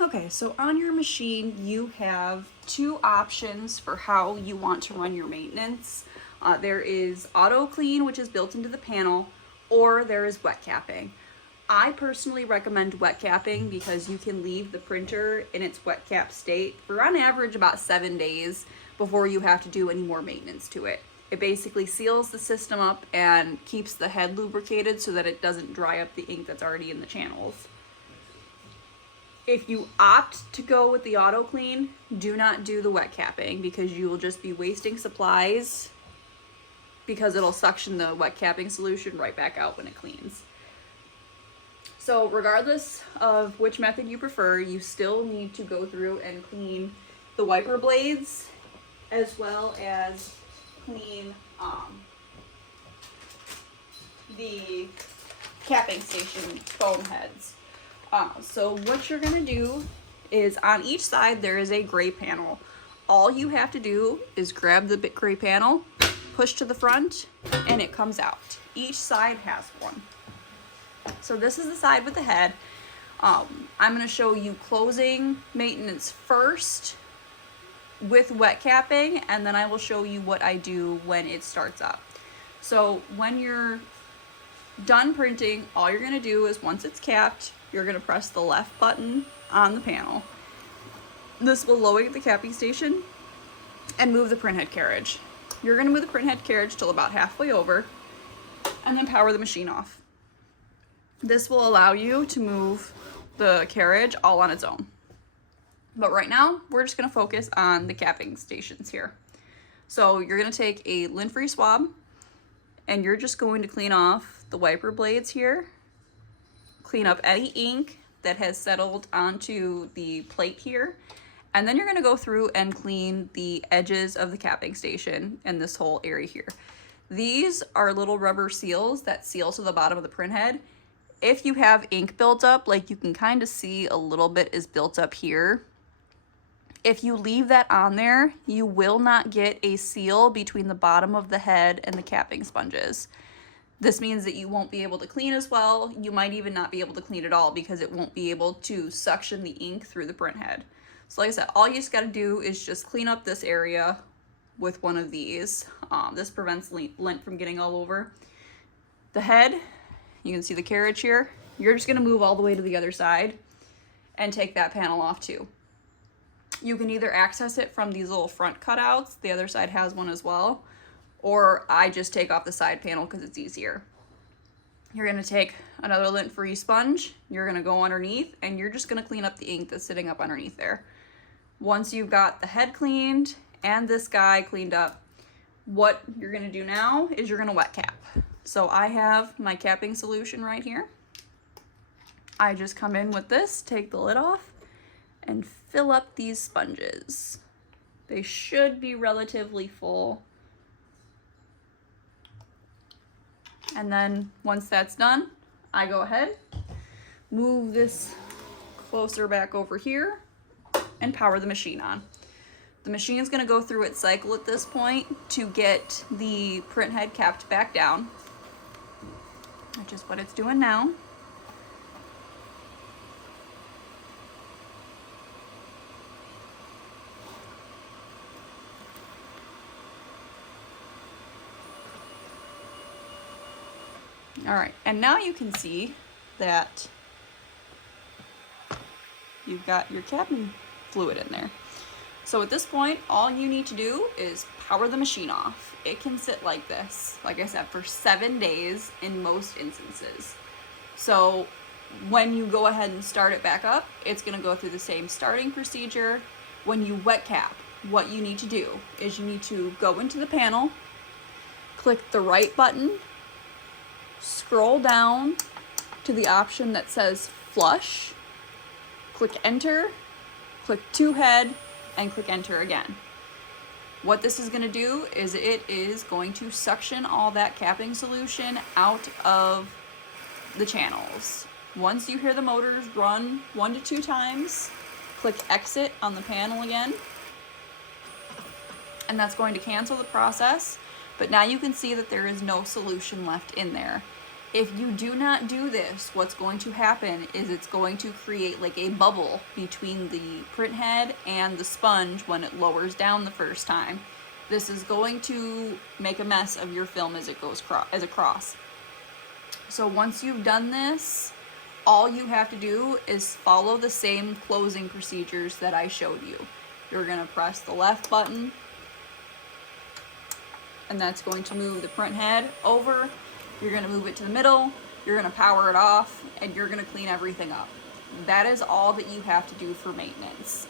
Okay, so on your machine, you have two options for how you want to run your maintenance. There is auto clean, which is built into the panel, or there is wet capping. I personally recommend wet capping because you can leave the printer in its wet cap state for on average about 7 days before you have to do any more maintenance to it. It basically seals the system up and keeps the head lubricated so that it doesn't dry up the ink that's already in the channels. If you opt to go with the auto clean, do not do the wet capping because you will just be wasting supplies because it'll suction the wet capping solution right back out when it cleans. So regardless of which method you prefer, you still need to go through and clean the wiper blades as well as clean the capping station foam heads. So what you're gonna do is on each side there is a gray panel. All you have to do is grab the gray panel, push to the front, and it comes out. Each side has one. So this is the side with the head. I'm gonna show you closing maintenance first with wet capping, and then I will show you what I do when it starts up. So when you're done printing, all you're gonna do is once it's capped, you're gonna press the left button on the panel. This will lower the capping station and move the printhead carriage. You're gonna move the printhead carriage till about halfway over and then power the machine off. This will allow you to move the carriage all on its own. But right now, we're just gonna focus on the capping stations here. So you're gonna take a lint-free swab and you're just going to clean off the wiper blades here, clean up any ink that has settled onto the plate here, and then you're gonna go through and clean the edges of the capping station and this whole area here. These are little rubber seals that seal to the bottom of the printhead. If you have ink built up, like you can kind of see a little bit is built up here, if you leave that on there, you will not get a seal between the bottom of the head and the capping sponges. This means that you won't be able to clean as well. You might even not be able to clean at all because it won't be able to suction the ink through the printhead. So like I said, all you just gotta do is just clean up this area with one of these. This prevents lint from getting all over. The head, you can see the carriage here. You're just gonna move all the way to the other side and take that panel off too. You can either access it from these little front cutouts, the other side has one as well, or I just take off the side panel because it's easier. You're gonna take another lint-free sponge, you're gonna go underneath, and you're just gonna clean up the ink that's sitting up underneath there. Once you've got the head cleaned and this guy cleaned up, what you're gonna do now is you're gonna wet cap. So I have my capping solution right here. I just come in with this, take the lid off, and fill up these sponges. They should be relatively full. And then once that's done, I go ahead, move this closer back over here, and power the machine on. The machine's gonna go through its cycle at this point to get the printhead capped back down, which is what it's doing now. All right, and now you can see that you've got your capping fluid in there. So at this point, all you need to do is power the machine off. It can sit like this, like I said, for 7 days in most instances. So when you go ahead and start it back up, it's gonna go through the same starting procedure. When you wet cap, what you need to do is you need to go into the panel, click the right button, scroll down to the option that says flush, click enter, click to head, and click enter again. What this is going to do is it is going to suction all that capping solution out of the channels. Once you hear the motors run 1 to 2 times, click exit on the panel again, and that's going to cancel the process. But now you can see that there is no solution left in there. If you do not do this, what's going to happen is it's going to create like a bubble between the print head and the sponge when it lowers down the first time. This is going to make a mess of your film as it goes across. So once you've done this, all you have to do is follow the same closing procedures that I showed you. You're going to press the left button, and that's going to move the print head over. You're going to move it to the middle, you're going to power it off, and you're going to clean everything up. That is all that you have to do for maintenance.